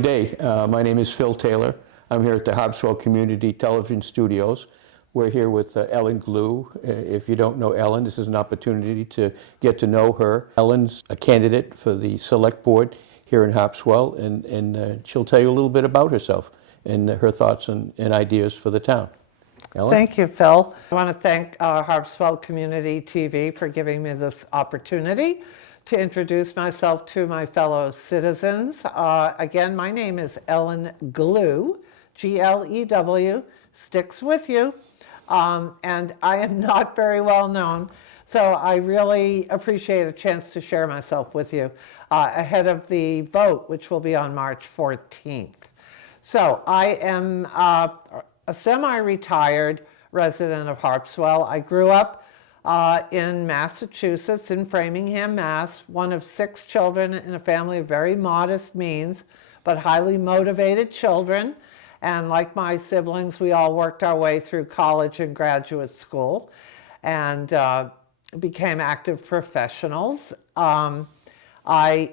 Good day. My name is Phil Taylor. I'm here at the Harpswell Community Television Studios. We're here with Ellen Glew. If you don't know Ellen, this is an opportunity to get to know her. Ellen's a candidate for the Select Board here in Harpswell, and she'll tell you a little bit about herself and her thoughts and ideas for the town. Ellen? Thank you, Phil. I want to thank Harpswell Community TV for giving me this opportunity to introduce myself to my fellow citizens. Again, my name is Ellen Glew, G-L-E-W, sticks with you, and I am not very well known, so I really appreciate a chance to share myself with you ahead of the vote, which will be on March 14th. So I am a semi-retired resident of Harpswell. I grew up in Massachusetts, in Framingham, Mass., one of 6 children in a family of very modest means, but highly motivated children. And like my siblings, we all worked our way through college and graduate school and became active professionals. I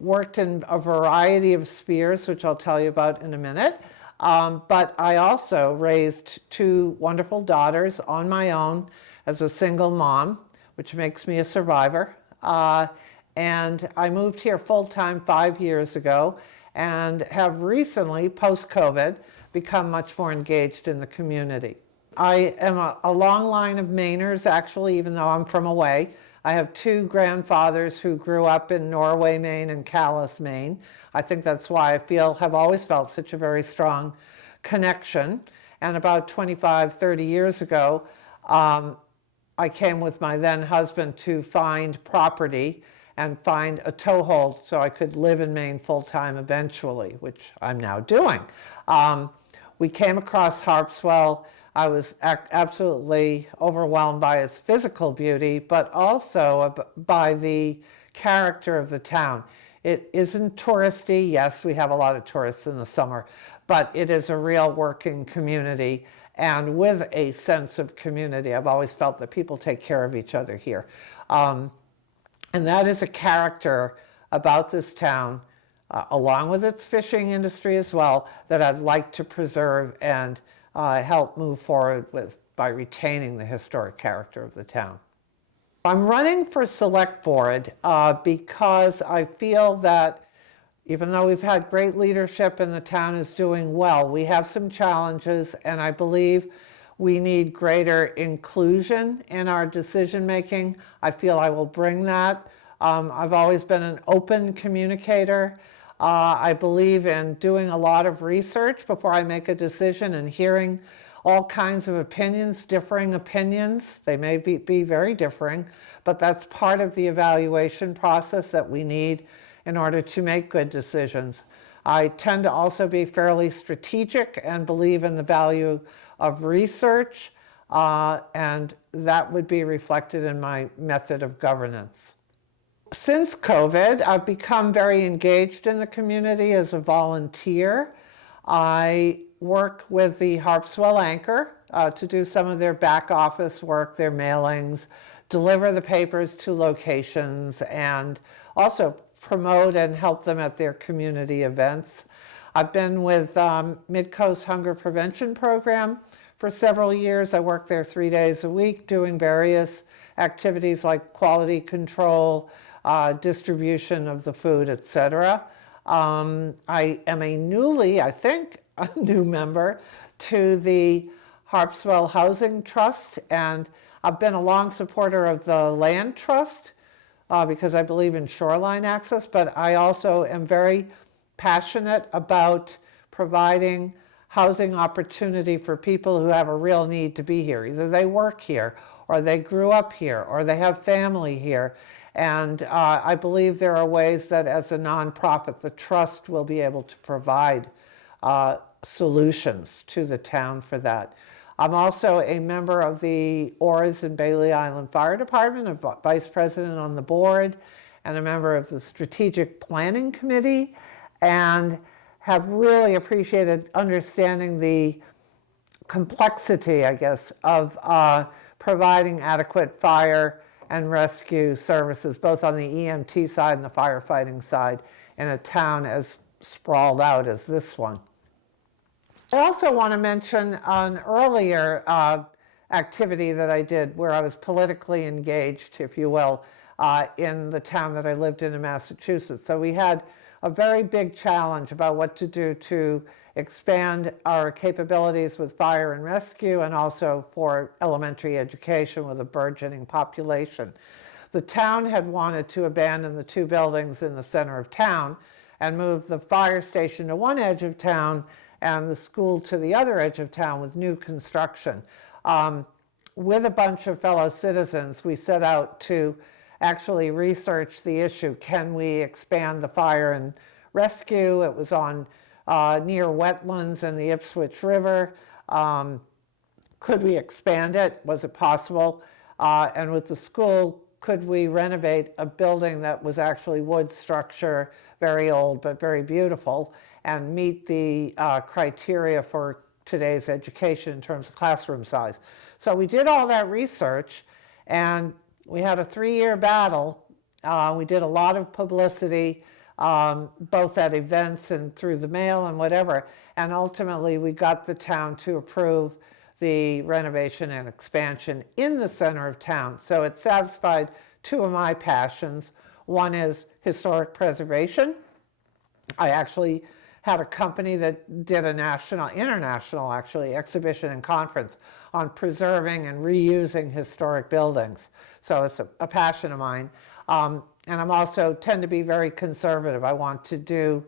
worked in a variety of spheres, which I'll tell you about in a minute. But I also raised 2 wonderful daughters on my own as a single mom, which makes me a survivor. And I moved here full-time 5 years ago and have recently, post-COVID, become much more engaged in the community. I am a long line of Mainers, actually, even though I'm from away. I have 2 grandfathers who grew up in Norway, Maine, and Calais, Maine. I think that's why I have always felt such a very strong connection. And about 25, 30 years ago, I came with my then husband to find property and find a toehold so I could live in Maine full-time eventually, which I'm now doing. We came across Harpswell. I was absolutely overwhelmed by its physical beauty, but also by the character of the town. It isn't touristy. Yes, we have a lot of tourists in the summer, but it is a real working community and with a sense of community. I've always felt that people take care of each other here. And that is a character about this town, along with its fishing industry as well, that I'd like to preserve and help move forward with by retaining the historic character of the town. I'm running for Select Board because I feel that even though we've had great leadership and the town is doing well, we have some challenges, and I believe we need greater inclusion in our decision making. I feel I will bring that. I've always been an open communicator. I believe in doing a lot of research before I make a decision and hearing all kinds of opinions, differing opinions. They may be very differing, but that's part of the evaluation process that we need in order to make good decisions. I tend to also be fairly strategic and believe in the value of research, and that would be reflected in my method of governance. Since COVID, I've become very engaged in the community as a volunteer. I work with the Harpswell Anchor to do some of their back office work, their mailings, deliver the papers to locations, and also promote and help them at their community events. I've been with Midcoast Hunger Prevention Program for several years. I work there 3 days a week doing various activities like quality control, distribution of the food, etc. I am a new member to the Harpswell Housing Trust, and I've been a long supporter of the Land Trust because I believe in shoreline access, but I also am very passionate about providing housing opportunity for people who have a real need to be here. Either they work here, or they grew up here, or they have family here. And I believe there are ways that as a nonprofit, the trust will be able to provide solutions to the town for that. I'm also a member of the Orrs and Bailey Island Fire Department, a vice president on the board, and a member of the Strategic Planning Committee, and have really appreciated understanding the complexity, I guess, of providing adequate fire and rescue services, both on the EMT side and the firefighting side, in a town as sprawled out as this one. I also want to mention an earlier activity that I did where I was politically engaged, if you will, in the town that I lived in Massachusetts. So we had a very big challenge about what to do to expand our capabilities with fire and rescue and also for elementary education with a burgeoning population. The town had wanted to abandon the 2 buildings in the center of town and move the fire station to one edge of town and the school to the other edge of town with new construction. With a bunch of fellow citizens, we set out to actually research the issue. Can we expand the fire and rescue? It was on near wetlands and the Ipswich River. Could we expand it? Was it possible? And with the school, could we renovate a building that was actually wood structure, very old but very beautiful, and meet the criteria for today's education in terms of classroom size? So we did all that research, and we had a 3-year battle. We did a lot of publicity, both at events and through the mail and whatever, and ultimately we got the town to approve the renovation and expansion in the center of town. So it satisfied 2 of my passions. One is historic preservation. I actually had a company that did a international exhibition and conference on preserving and reusing historic buildings. So it's a passion of mine. And I'm also tend to be very conservative. I want to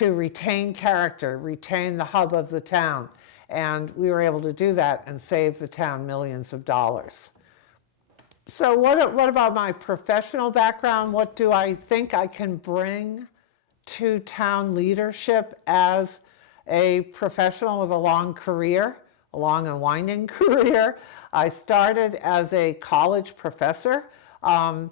retain character, retain the hub of the town. And we were able to do that and save the town millions of dollars. So what about my professional background? What do I think I can bring to town leadership as a professional with a long career, a long and winding career? I started as a college professor, and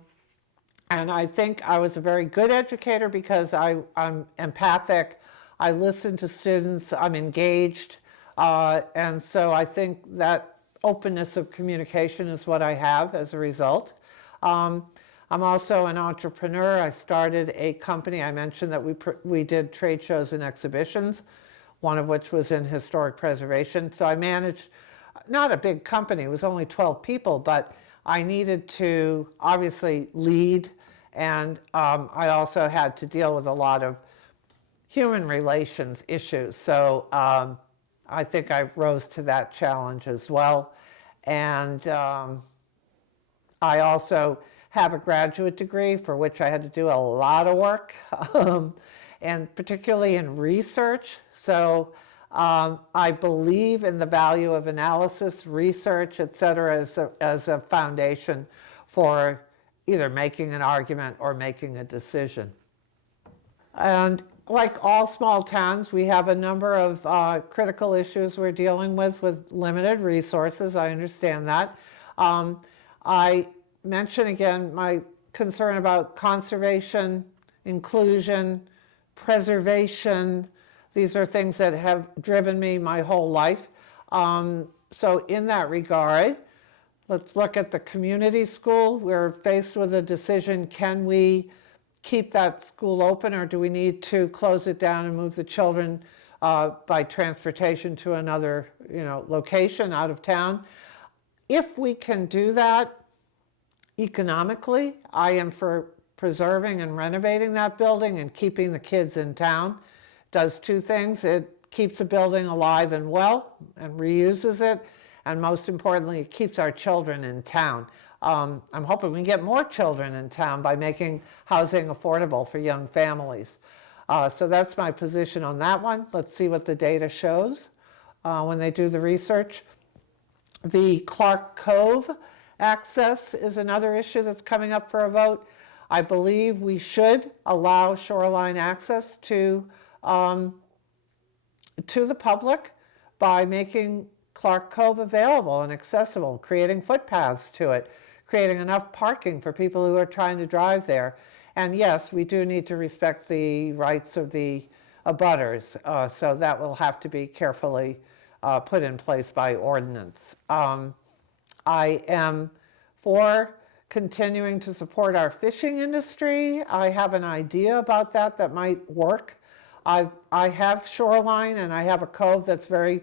I think I was a very good educator because I'm empathic, I listen to students, I'm engaged, and so I think that openness of communication is what I have as a result. I'm also an entrepreneur. I started a company. I mentioned that we did trade shows and exhibitions, one of which was in historic preservation. So I managed, not a big company, it was only 12 people, but I needed to obviously lead, and I also had to deal with a lot of human relations issues. So I think I rose to that challenge as well. And I also have a graduate degree for which I had to do a lot of work, and particularly in research. So I believe in the value of analysis, research, et cetera, as a foundation for either making an argument or making a decision. And like all small towns, we have a number of critical issues we're dealing with limited resources. I understand that. I mention again my concern about conservation, inclusion, preservation. These are things that have driven me my whole life. So in that regard, let's look at the community school. We're faced with a decision: can we keep that school open, or do we need to close it down and move the children by transportation to another location out of town? If we can do that economically, I am for preserving and renovating that building and keeping the kids in town. It does 2 things. It keeps a building alive and well and reuses it, and most importantly, it keeps our children in town. I'm hoping we get more children in town by making housing affordable for young families. So that's my position on that one. Let's see what the data shows when they do the research. The Clark Cove access is another issue that's coming up for a vote. I believe we should allow shoreline access to the public by making Clark Cove available and accessible, creating footpaths to it, creating enough parking for people who are trying to drive there. And yes, we do need to respect the rights of the abutters, so that will have to be carefully put in place by ordinance. I am for continuing to support our fishing industry. I have an idea about that might work. I have shoreline and I have a cove that's very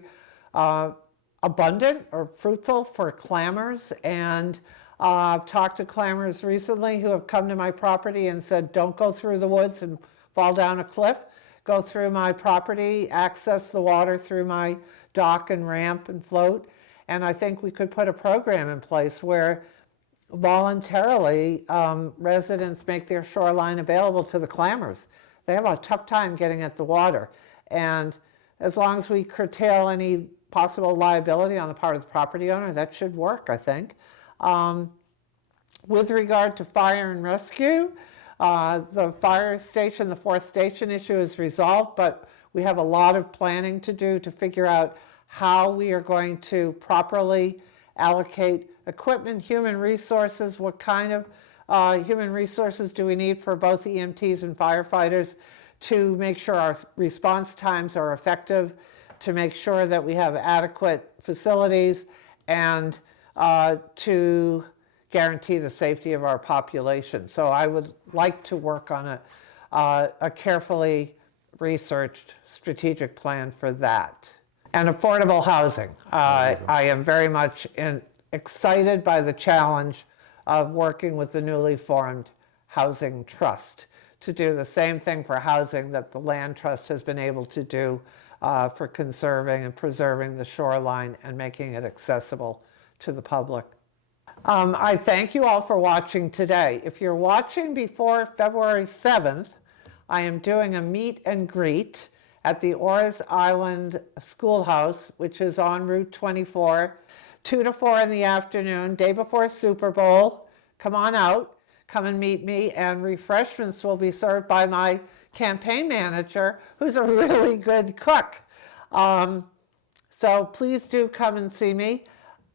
abundant or fruitful for clammers. And I've talked to clammers recently who have come to my property and said, don't go through the woods and fall down a cliff. Go through my property, access the water through my dock and ramp and float. And I think we could put a program in place where voluntarily residents make their shoreline available to the clammers. They have a tough time getting at the water. And as long as we curtail any possible liability on the part of the property owner, that should work, I think. With regard to fire and rescue, the fire station, the fourth station issue is resolved, but we have a lot of planning to do to figure out how we are going to properly allocate equipment, human resources, what kind of human resources do we need for both EMTs and firefighters to make sure our response times are effective, to make sure that we have adequate facilities, and to guarantee the safety of our population. So I would like to work on a carefully researched strategic plan for that. And affordable housing. I am very much excited by the challenge of working with the newly formed Housing Trust to do the same thing for housing that the Land Trust has been able to do for conserving and preserving the shoreline and making it accessible to the public. I thank you all for watching today. If you're watching before February 7th, I am doing a meet and greet at the Orr's Island Schoolhouse, which is on Route 24, 2 to 4 in the afternoon, day before Super Bowl. Come on out, come and meet me, and refreshments will be served by my campaign manager, who's a really good cook. So please do come and see me.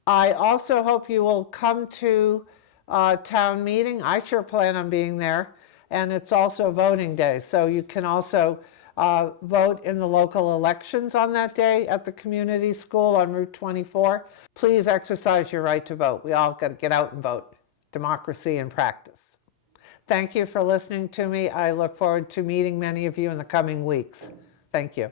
I also hope you will come to town meeting. I sure plan on being there. And it's also voting day, so you can also vote in the local elections on that day at the community school on Route 24. Please exercise your right to vote. We all got to get out and vote. Democracy in practice. Thank you for listening to me. I look forward to meeting many of you in the coming weeks. Thank you.